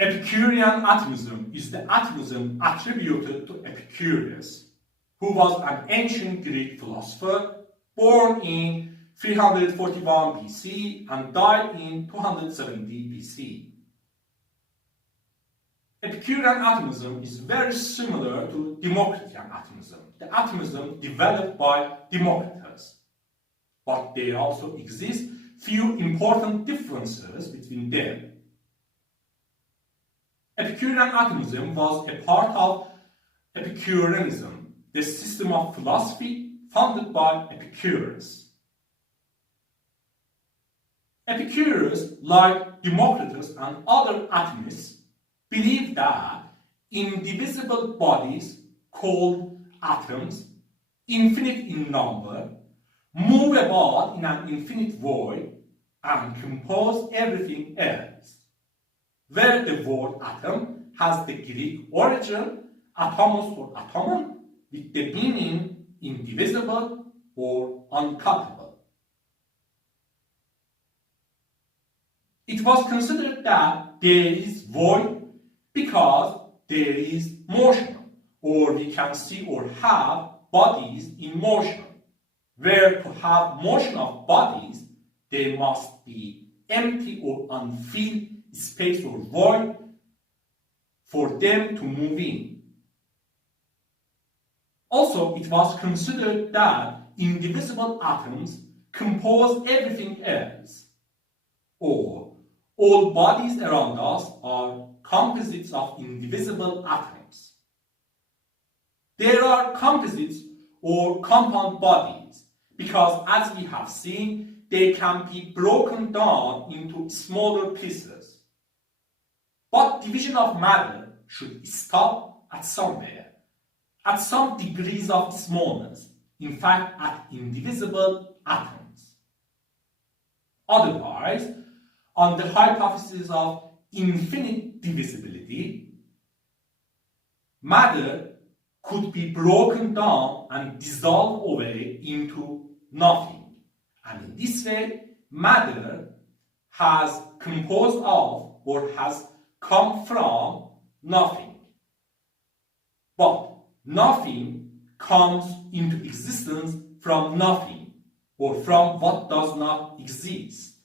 Epicurean Atomism is the atomism attributed to Epicurus, who was an ancient Greek philosopher born in 341 BC and died in 270 BC. Epicurean atomism is very similar to Democritean atomism, the atomism developed by Democritus. But there also exist few important differences between them. Epicurean atomism was a part of Epicureanism, the system of philosophy founded by Epicurus. Epicurus, like Democritus and other atomists, believed that indivisible bodies called atoms, infinite in number, move about in an infinite void and compose everything else. Where the word atom has the Greek origin atomos or atomon with the meaning indivisible or uncuttable. It was considered that there is void because there is motion, or we can see or have bodies in motion. Where to have motion of bodies, there must be empty or unfilled space or void for them to move in. Also, it was considered that indivisible atoms compose everything else, or all bodies around us are composites of indivisible atoms. There are composites or compound bodies because, as we have seen, they can be broken down into smaller pieces. But division of matter should stop at somewhere, at some degrees of smallness, in fact at indivisible atoms. Otherwise, on the hypothesis of infinite divisibility, matter could be broken down and dissolved away into nothing. And in this way, matter has composed of or has come from nothing. But nothing comes into existence from nothing, or from what does not exist.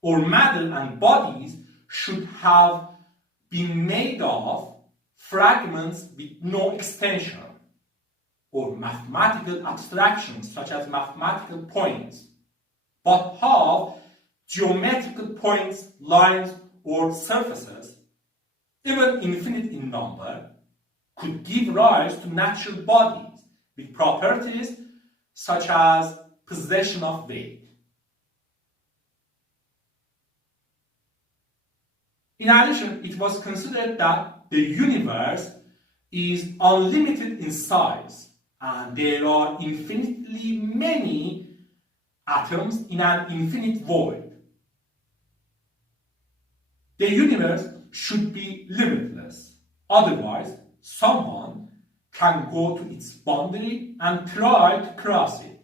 Or matter and bodies should have been made of fragments with no extension, or mathematical abstractions such as mathematical points, but have geometrical points, lines, or surfaces, even infinite in number, could give rise to natural bodies with properties such as possession of weight. In addition, it was considered that the universe is unlimited in size and there are infinitely many atoms in an infinite void. The universe should be limitless, otherwise someone can go to its boundary and try to cross it.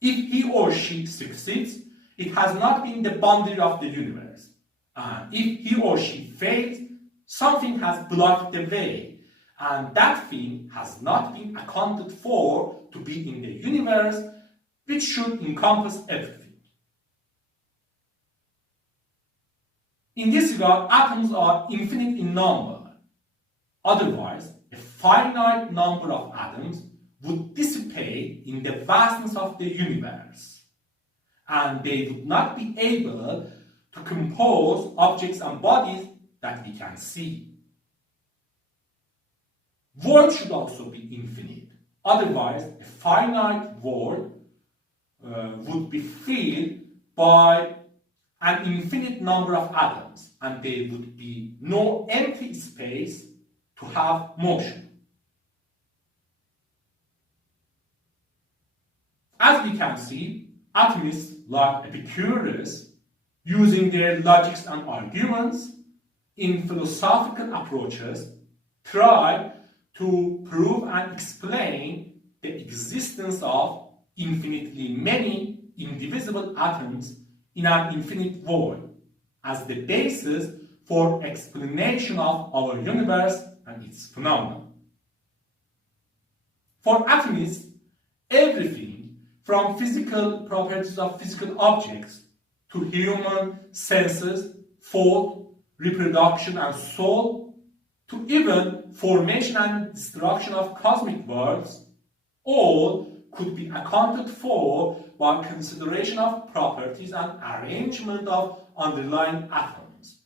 If he or she succeeds, it has not been the boundary of the universe. And if he or she fails, something has blocked the way, and that thing has not been accounted for to be in the universe, which should encompass everything. In this regard, atoms are infinite in number. Otherwise, a finite number of atoms would dissipate in the vastness of the universe, and they would not be able to compose objects and bodies that we can see. Void should also be infinite. Otherwise, a finite void would be filled by an infinite number of atoms, and there would be no empty space to have motion. As we can see, atomists like Epicurus, using their logics and arguments in philosophical approaches, try to prove and explain the existence of infinitely many indivisible atoms in an infinite void, as the basis for explanation of our universe and its phenomena. For atomists, everything from physical properties of physical objects to human senses, thought, reproduction and soul, to even formation and destruction of cosmic worlds, all could be accounted for by consideration of properties and arrangement of underlying atoms,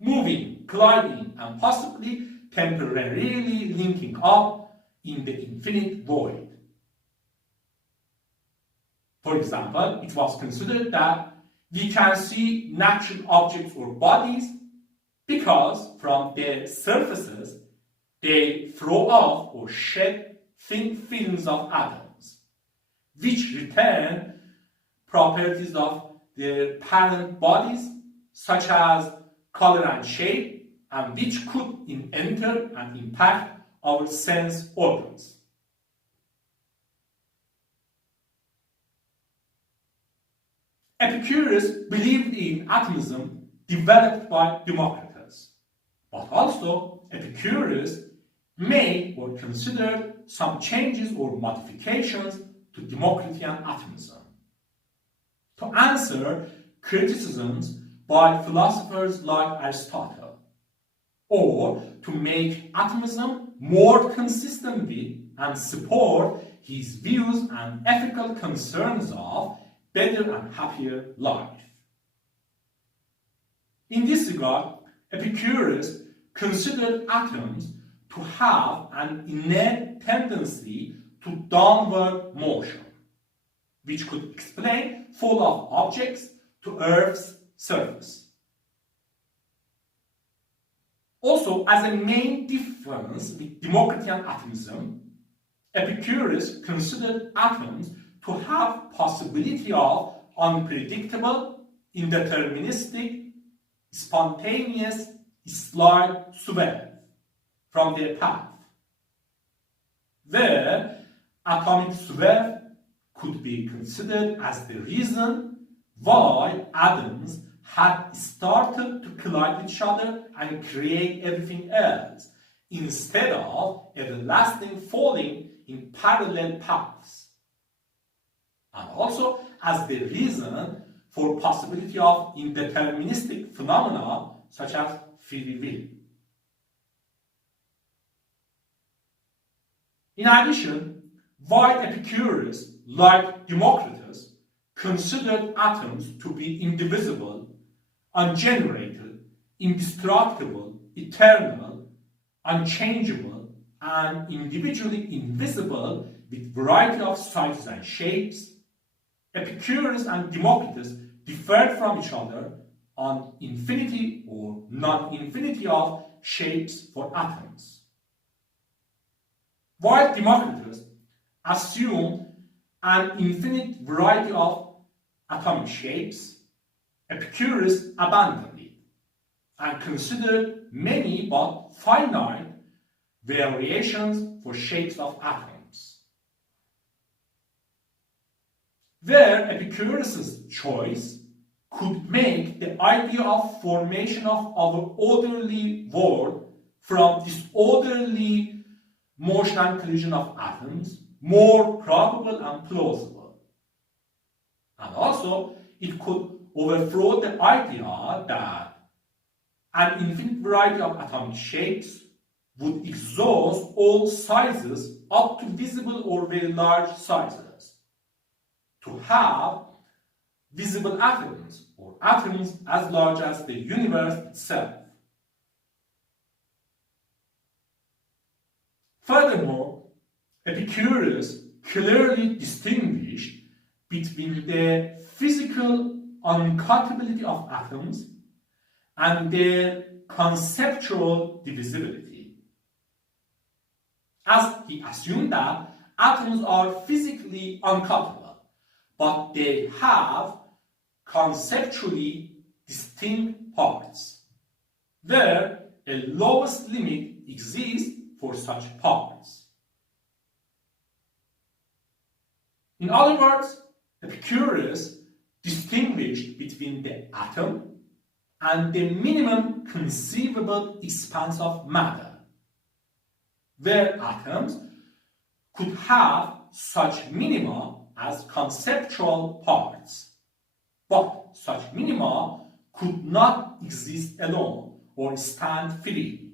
moving, colliding, and possibly temporarily linking up in the infinite void. For example, it was considered that we can see natural objects or bodies because from their surfaces they throw off or shed thin films of atoms, which retain properties of their parent bodies, such as color and shape, and which could enter and impact our sense organs. Epicurus believed in atomism developed by Democritus, but also Epicurus made or considered some changes or modifications to Democritean atomism. To answer criticisms by philosophers like Aristotle, or to make atomism more consistent with and support his views and ethical concerns of better and happier life. In this regard, Epicurus considered atoms to have an innate tendency to downward motion, which could explain fall of objects to Earth's surface. Also, as a main difference with Democritean atomism, Epicurus considered atoms to have possibility of unpredictable, indeterministic, spontaneous slight swerve from their path, where atomic swerve could be considered as the reason why atoms had started to collide with each other and create everything else, instead of everlasting falling in parallel paths, and also as the reason for possibility of indeterministic phenomena such as free will. In addition, while Epicurus, like Democritus, considered atoms to be indivisible, ungenerated, indestructible, eternal, unchangeable, and individually invisible with variety of sizes and shapes, Epicurus and Democritus differed from each other on infinity or non-infinity of shapes for atoms. While Democritus assumed an infinite variety of atomic shapes, Epicurus abandoned it and considered many but finite variations for shapes of atoms. Where Epicurus's choice could make the idea of formation of our orderly world from disorderly motion and collision of atoms more probable and plausible. And also, it could overthrow the idea that an infinite variety of atomic shapes would exhaust all sizes up to visible or very large sizes, to have visible atoms or atoms as large as the universe itself. Furthermore, Epicurus clearly distinguished between the physical uncuttability of atoms and their conceptual divisibility, as he assumed that atoms are physically uncuttable, but they have conceptually distinct parts, where a lowest limit exists for such parts. In other words, Epicurus distinguished between the atom and the minimum conceivable expanse of matter, where atoms could have such minima as conceptual parts, but such minima could not exist alone or stand free.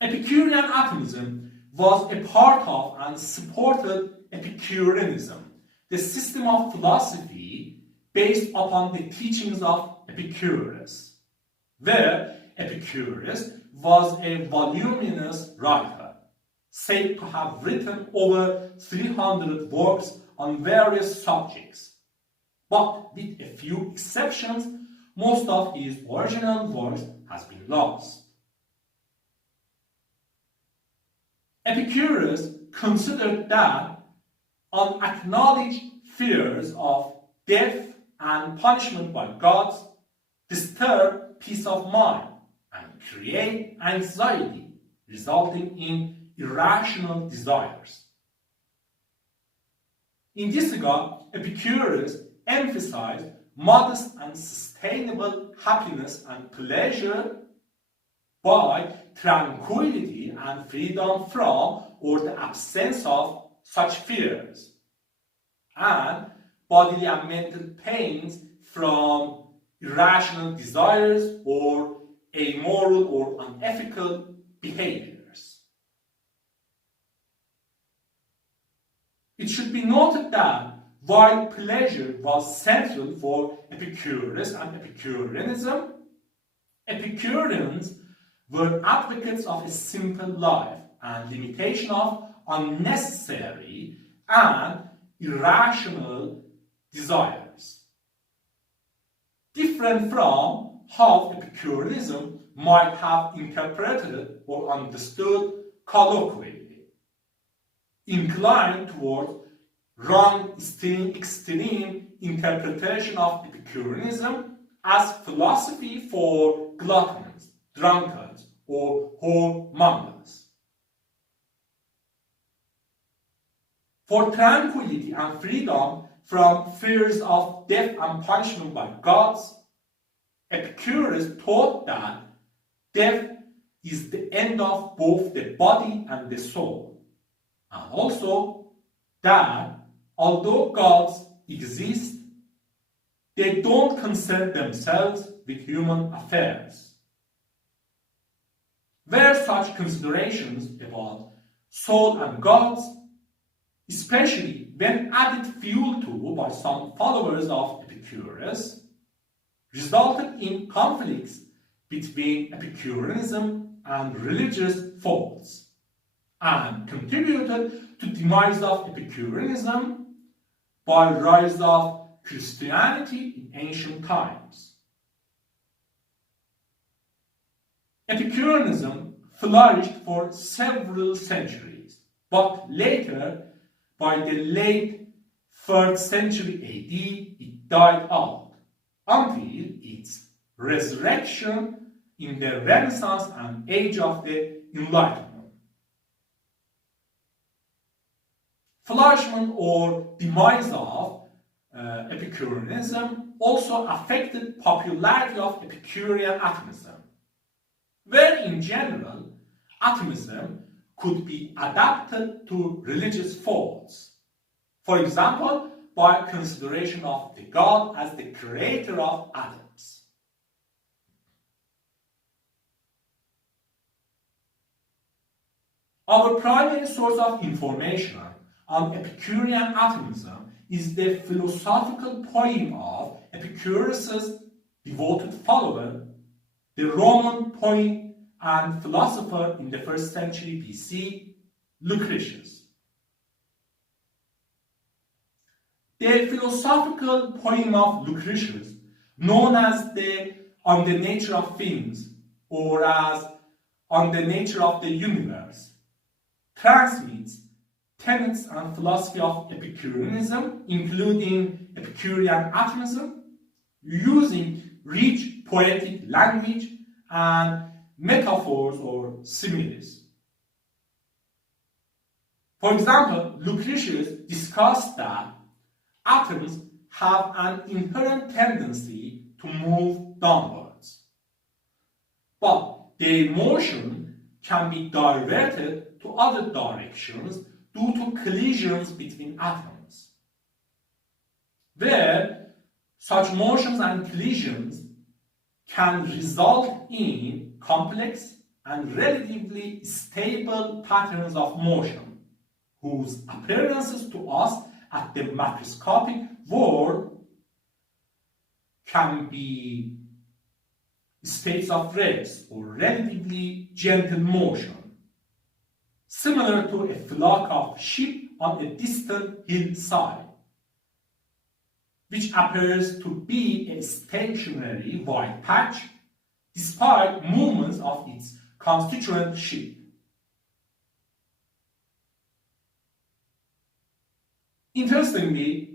Epicurean atomism was a part of and supported Epicureanism, the system of philosophy based upon the teachings of Epicurus, where Epicurus was a voluminous writer, said to have written over 300 works on various subjects. But with a few exceptions, most of his original works has been lost. Epicurus considered that unacknowledged fears of death and punishment by gods disturb peace of mind and create anxiety, resulting in irrational desires. In this regard, Epicurus emphasized modest and sustainable happiness and pleasure by tranquility and freedom from or the absence of such fears, and bodily and mental pains from irrational desires or amoral or unethical behaviors. It should be noted that while pleasure was central for Epicurus and Epicureanism, Epicureans were advocates of a simple life and limitation of unnecessary and irrational desires. Different from how Epicureanism might have interpreted or understood colloquially, inclined towards wrong extreme interpretation of Epicureanism as philosophy for gluttons, drunkards, or whoremongers. For tranquility and freedom from fears of death and punishment by gods, Epicurus taught that death is the end of both the body and the soul, and also that although gods exist, they don't concern themselves with human affairs. Where such considerations about soul and gods, especially when added fuel to by some followers of Epicurus, resulted in conflicts between Epicureanism and religious faults, and contributed to the demise of Epicureanism by the rise of Christianity in ancient times. Epicureanism flourished for several centuries, but later, by the late 3rd century AD, it died out until its resurrection in the Renaissance and Age of the Enlightenment. Flourishment or demise of Epicureanism also affected popularity of Epicurean Atomism, where in general atomism could be adapted to religious faults. For example, by consideration of the God as the creator of atoms. Our primary source of information on Epicurean atomism is the philosophical poem of Epicurus' devoted follower, the Roman poet and philosopher in the 1st century BC, Lucretius. The philosophical poem of Lucretius, known as On the Nature of Things or as On the Nature of the Universe, transmits tenets and philosophy of Epicureanism, including Epicurean atomism, using rich poetic language and metaphors or similes. For example, Lucretius discussed that atoms have an inherent tendency to move downwards, but their motion can be diverted to other directions due to collisions between atoms, where such motions and collisions can result in complex and relatively stable patterns of motion, whose appearances to us at the macroscopic world can be states of rest or relatively gentle motion, similar to a flock of sheep on a distant hillside, which appears to be a stationary white patch despite movements of its constituent sheep. Interestingly,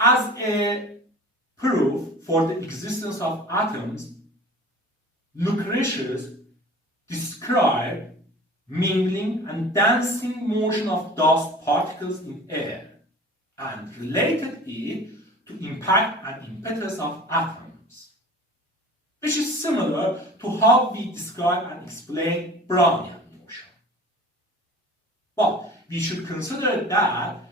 as a proof for the existence of atoms, Lucretius described mingling and dancing motion of dust particles in air and related it to impact and impetus of atoms, which is similar to how we describe and explain Brownian motion. But we should consider that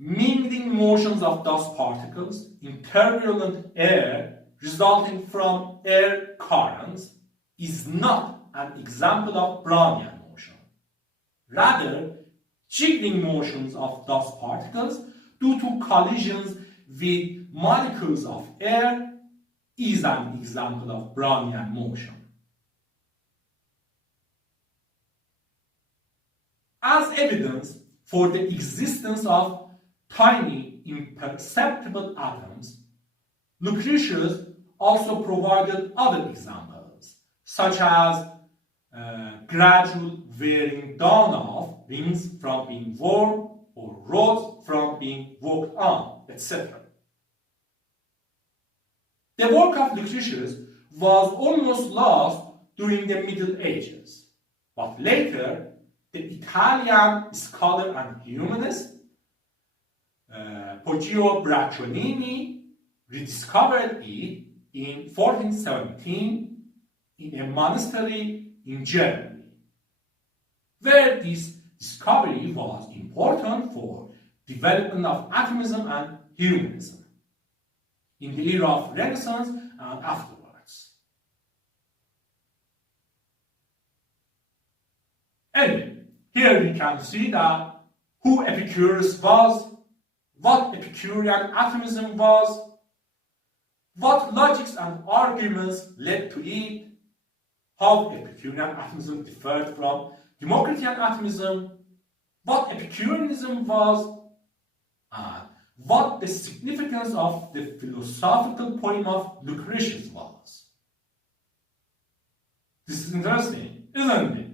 mingling motions of dust particles in turbulent air resulting from air currents is not an example of Brownian motion. Rather, jiggling motions of dust particles due to collisions with molecules of air is an example of Brownian motion. As evidence for the existence of tiny, imperceptible atoms, Lucretius also provided other examples, such as gradual wearing down of rings from being worn or rods from being walked on, etc. The work of Lucretius was almost lost during the Middle Ages, but later the Italian scholar and humanist Poggio Bracciolini rediscovered it in 1417 in a monastery in Germany, where this discovery was important for development of atomism and humanism in the era of Renaissance and afterwards. Anyway, here we can see that who Epicurus was, what Epicurean Atomism was, what logics and arguments led to it, how Epicurean Atomism differed from Democritean Atomism, what Epicureanism was, and what the significance of the philosophical poem of Lucretius was. This is interesting, isn't it?